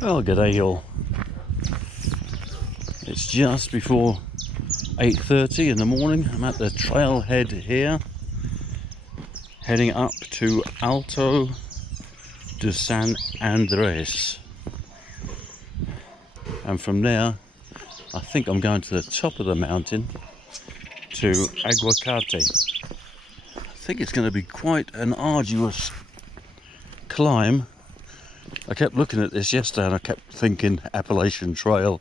Well, g'day all. It's just before 8:30 in the morning. I'm at the trailhead here, heading up to Alto de San Andres. And from there, I think I'm going to the top of the mountain to Aguacate. I think it's going to be quite an arduous climb. I kept looking at this yesterday and I kept thinking Appalachian Trail.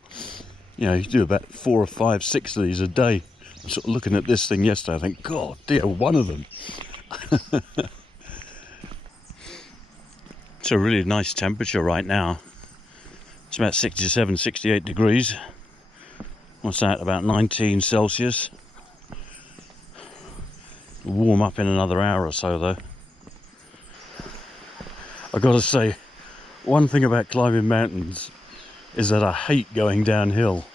You know, you do about 4 or 5, 6 of these a day. I'm sort of looking at this thing yesterday, I think, God dear, one of them. It's a really nice temperature right now. It's about 67, 68 degrees. What's that, about 19 Celsius? It'll warm up in another hour or so though. I've got to say, one thing about climbing mountains is that I hate going downhill.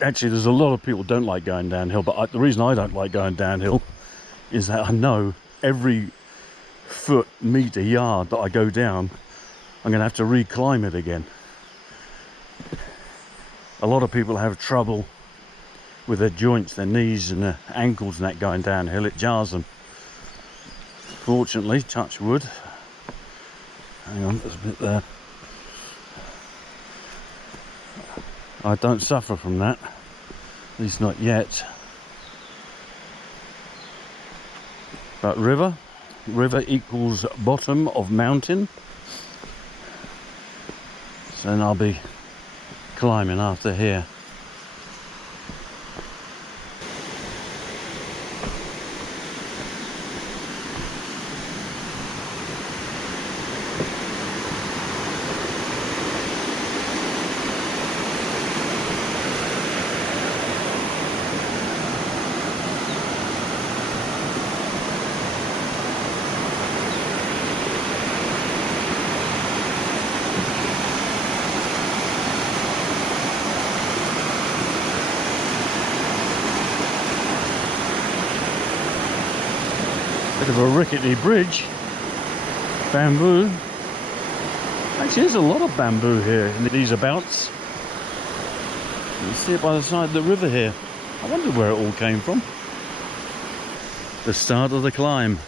Actually, there's a lot of people who don't like going downhill, but the reason I don't like going downhill is that I know every foot, metre, yard that I go down, I'm going to have to re-climb it again. A lot of people have trouble with their joints, their knees and their ankles and that going downhill. It jars them. Fortunately, touch wood. Hang on, there's a bit there. I don't suffer from that, at least not yet. But river equals bottom of mountain. So then I'll be climbing after here. Bit of a rickety bridge, bamboo. Actually, there's a lot of bamboo here in these abouts. You can see it by the side of the river here. I wonder where it all came from. The start of the climb.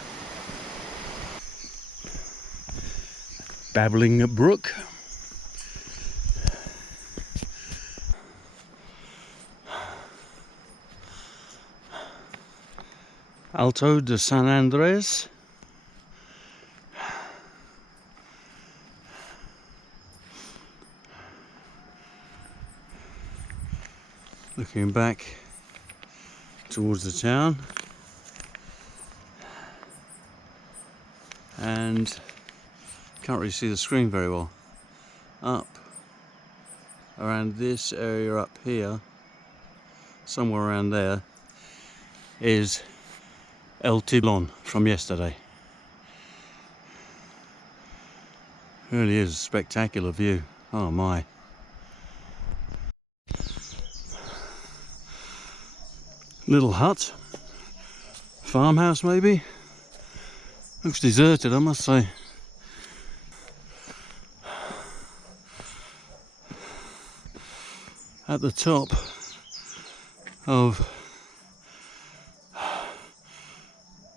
Babbling brook. Alto de San Andres. Looking back towards the town, and can't really see the screen very well. Up around this area up here, somewhere around there, is El Tiblon from yesterday. Really is a spectacular view. Oh my. Little hut, farmhouse maybe. Looks deserted, I must say. At the top of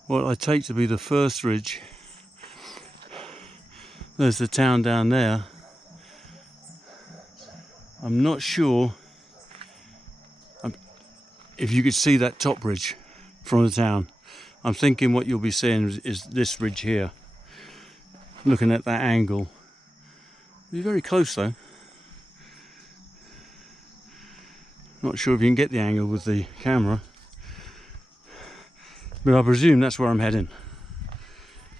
what I take to be the first ridge, there's the town down there. I'm not sure if you could see that top ridge from the town. I'm thinking what you'll be seeing is this ridge here. Looking at that angle. It'll be very close though. Not sure if you can get the angle with the camera. But I presume that's where I'm heading.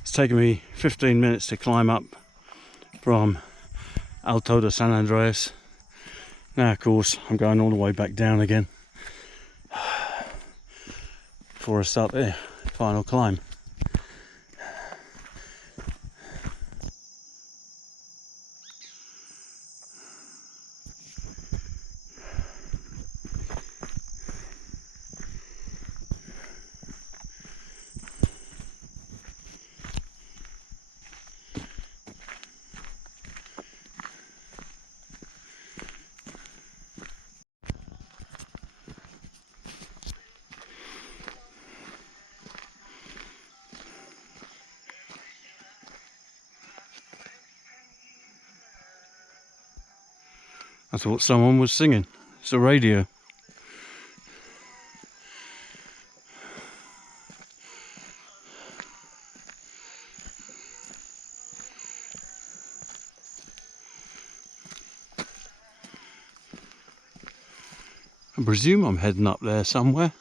It's taken me 15 minutes to climb up from Alto de San Andres. Now of course I'm going all the way back down again before I start the final climb. I thought someone was singing. It's a radio. I presume I'm heading up there somewhere.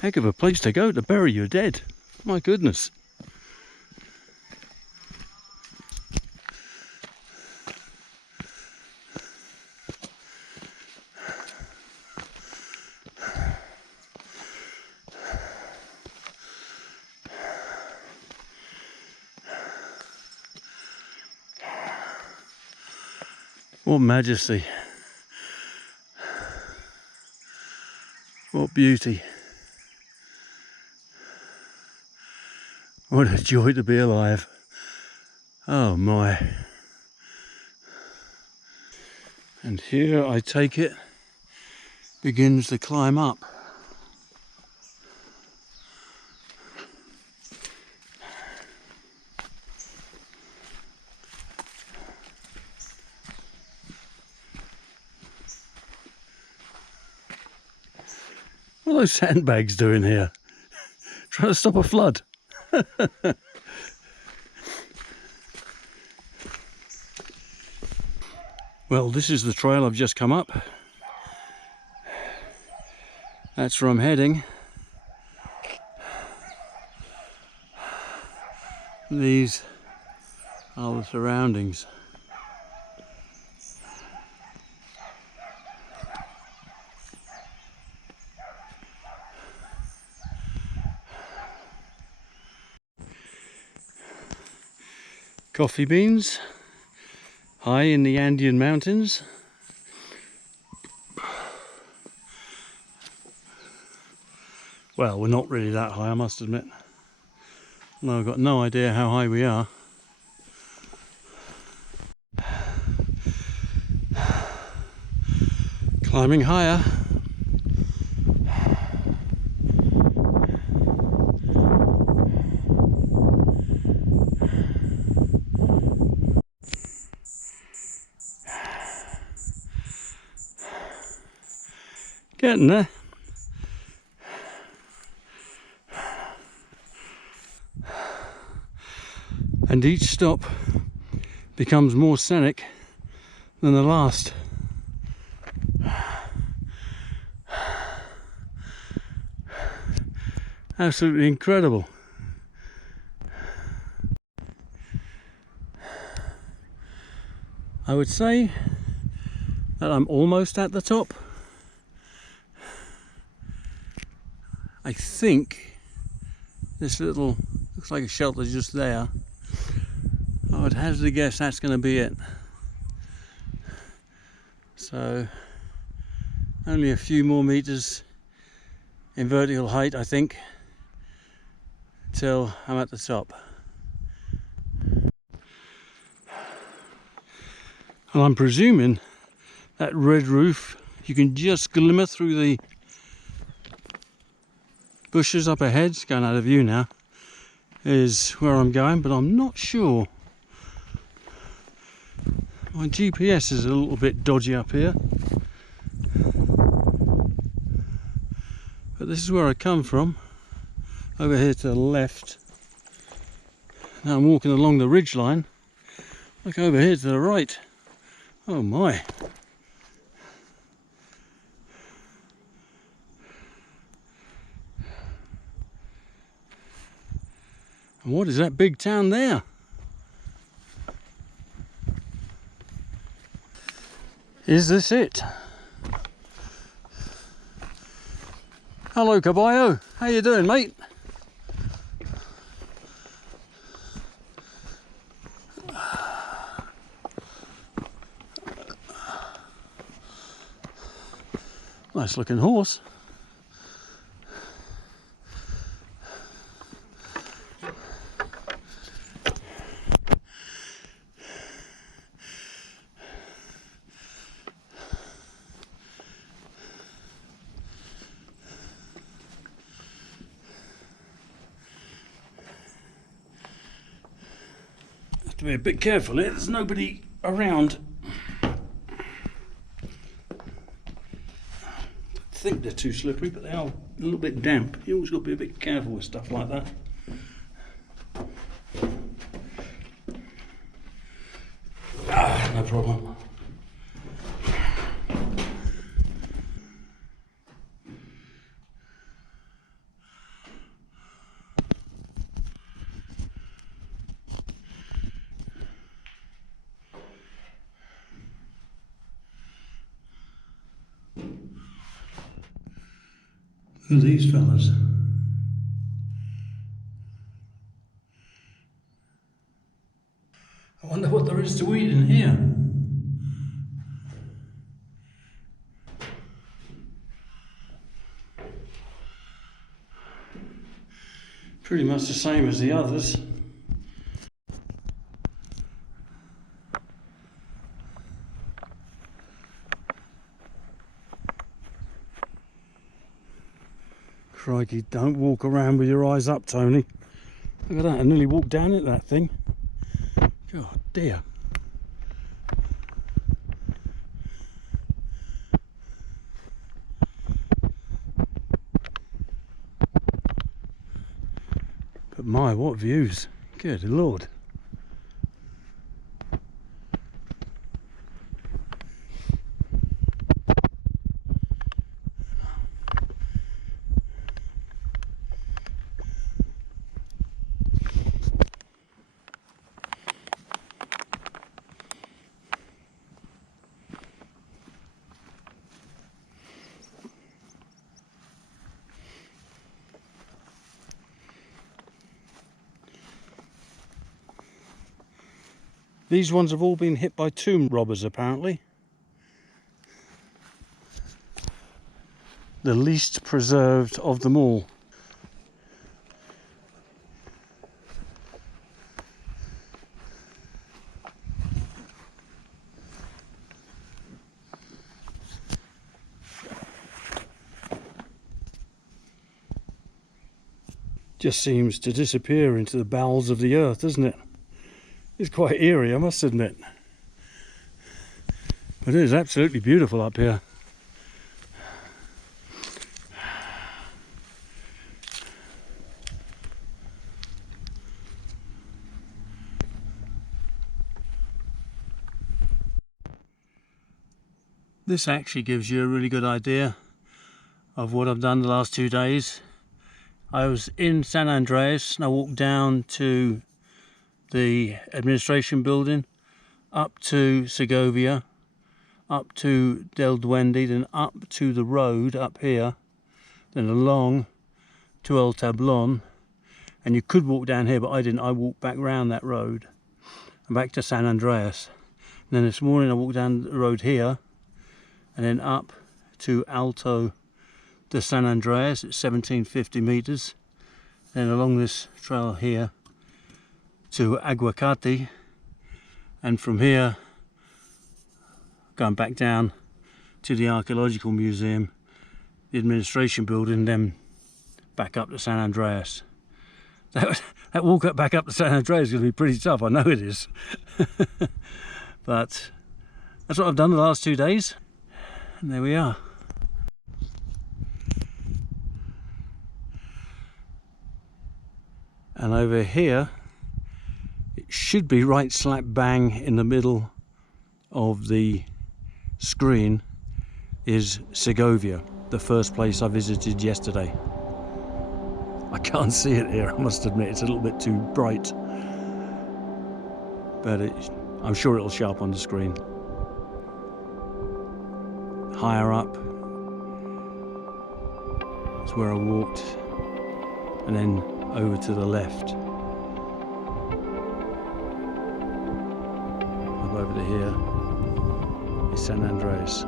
Heck of a place to go to bury your dead. My goodness. What majesty. What beauty. What a joy to be alive. Oh my. And here, I take it, begins to climb up. What are those sandbags doing here? Trying to stop a flood. Well, this is the trail I've just come up. That's where I'm heading. These are the surroundings. Coffee beans, high in the Andean mountains. Well, we're not really that high, I must admit. No, I've got no idea how high we are. Climbing higher. Getting there. And each stop becomes more scenic than the last. Absolutely incredible. I would say that I'm almost at the top. I think this little, looks like a shelter just there. I would hazard a guess that's going to be it. So only a few more meters in vertical height, I think, till I'm at the top. And I'm presuming that red roof, you can just glimmer through the bushes up ahead, it's going out of view now, is where I'm going, but I'm not sure. My GPS is a little bit dodgy up here, but this is where I come from, over here to the left. Now I'm walking along the ridge line. Look over here to the right. Oh my. And what is that big town there? Is this it? Hello Caballo, how you doing, mate? Nice looking horse. To be a bit careful here, there's nobody around. I think they're too slippery, but they are a little bit damp. You always got to be a bit careful with stuff like that. No problem. Who are these fellas? I wonder what there is to eat in here. Pretty much the same as the others. Crikey, don't walk around with your eyes up, Tony. Look at that, I nearly walked down into that thing. God dear. But my, what views. Good Lord. These ones have all been hit by tomb robbers, apparently. The least preserved of them all. Just seems to disappear into the bowels of the earth, doesn't it? It's quite eerie, I must admit. But it is absolutely beautiful up here. This actually gives you a really good idea of what I've done the last 2 days. I was in San Andreas and I walked down to the administration building, up to Segovia, up to Del Duende, then up to the road up here, then along to El Tablon. And you could walk down here, but I didn't. I walked back round that road and back to San Andreas. And then this morning I walked down the road here and then up to Alto de San Andreas at 1750 meters, then along this trail here to Aguacate, and from here going back down to the Archaeological Museum, the administration building, then back up to San Andreas. That walk up back up to San Andreas is going to be pretty tough, I know it is. But that's what I've done the last 2 days, and there we are. And over here, it should be right slap bang in the middle of the screen, is Segovia, the first place I visited yesterday. I can't see it here, I must admit, it's a little bit too bright. But I'm sure it'll show up on the screen. Higher up is where I walked, and then over to the left. Up over to here is San Andreas.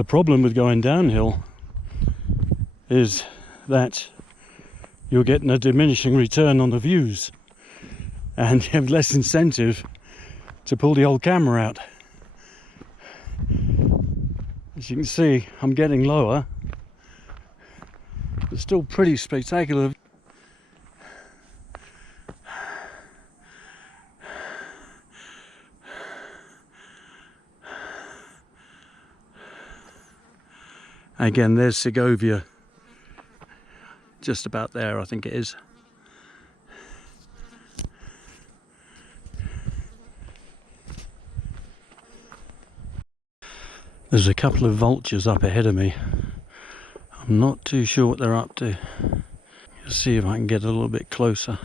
The problem with going downhill is that you're getting a diminishing return on the views, and you have less incentive to pull the old camera out. As you can see, I'm getting lower. It's still pretty spectacular. Again, there's Segovia, just about there, I think it is. There's a couple of vultures up ahead of me. I'm not too sure what they're up to. Let's see if I can get a little bit closer.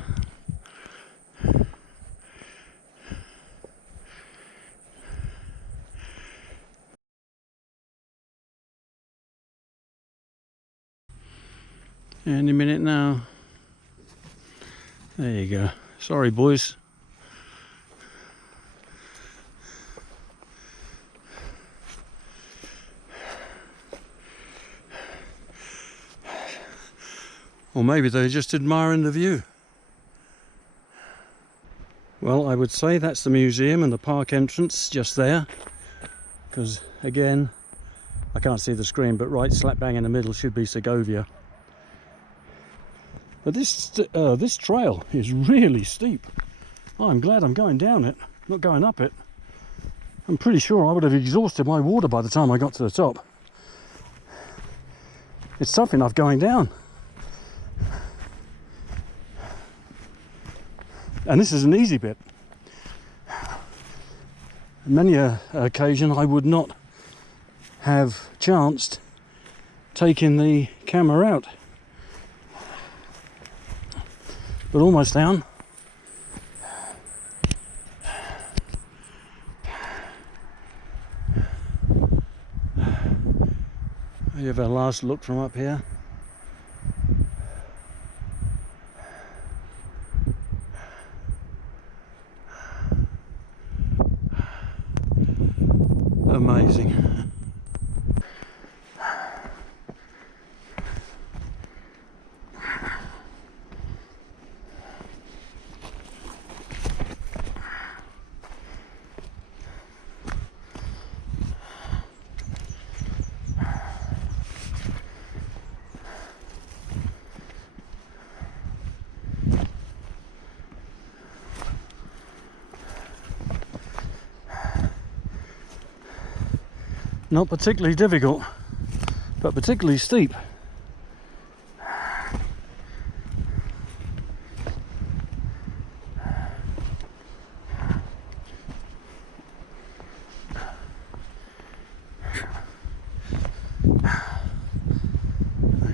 Any minute now. There you go. Sorry, boys. Or maybe they're just admiring the view. Well, I would say that's the museum and the park entrance just there. Because, again, I can't see the screen, but right slap bang in the middle should be Segovia. But this trail is really steep. Oh, I'm glad I'm going down it, not going up it. I'm pretty sure I would have exhausted my water by the time I got to the top. It's tough enough going down. And this is an easy bit. Many an occasion I would not have chanced taking the camera out. But almost down. We have our last look from up here. Amazing. Not particularly difficult, but particularly steep.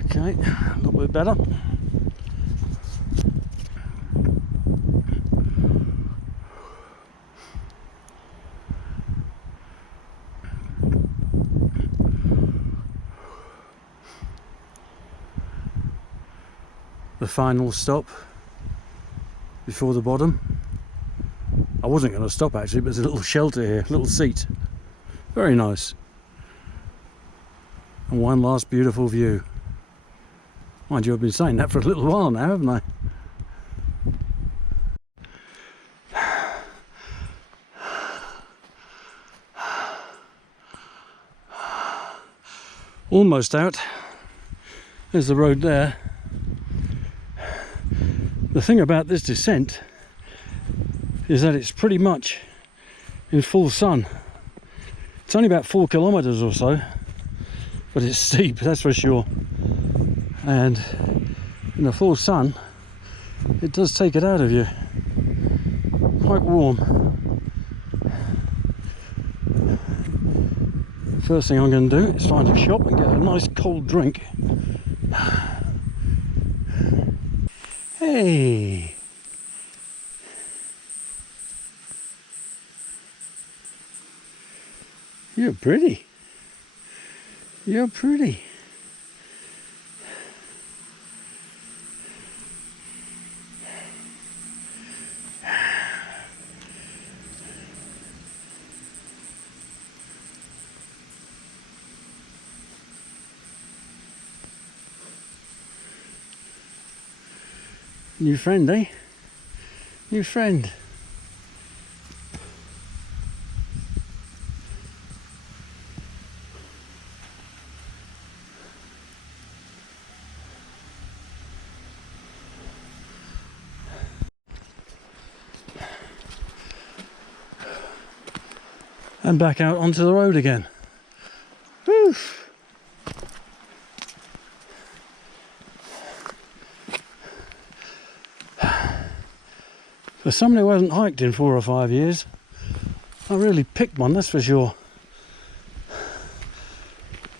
Okay, a little bit better. The final stop before the bottom. I wasn't going to stop actually, but there's a little shelter here, little seat. Very nice. And one last beautiful view. Mind you, I've been saying that for a little while now, haven't I? Almost out. There's the road there. The thing about this descent is that it's pretty much in full sun. It's only about 4 kilometers or so, but it's steep, that's for sure. And in the full sun, it does take it out of you. Quite warm. First thing I'm going to do is find a shop and get a nice cold drink. Hey! You're pretty. You're pretty. New friend, eh? New friend. And back out onto the road again. Woo! For somebody who hasn't hiked in 4 or 5 years, I really picked one, that's for sure.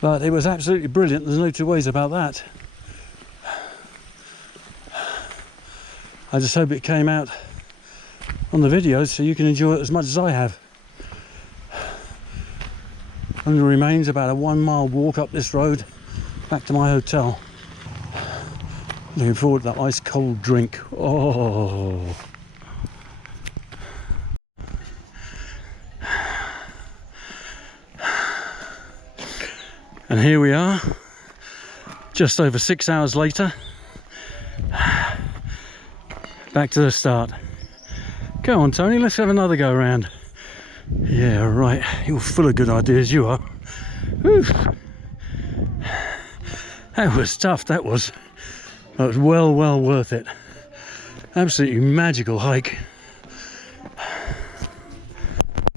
But it was absolutely brilliant, there's no two ways about that. I just hope it came out on the videos so you can enjoy it as much as I have. Only remains about a 1 mile walk up this road back to my hotel. Looking forward to that ice cold drink. Oh. And here we are, just over 6 hours later, back to the start. Go on, Tony, let's have another go around. Yeah, right, you're full of good ideas, you are. Whew. That was tough, that was. That was well worth it. Absolutely magical hike.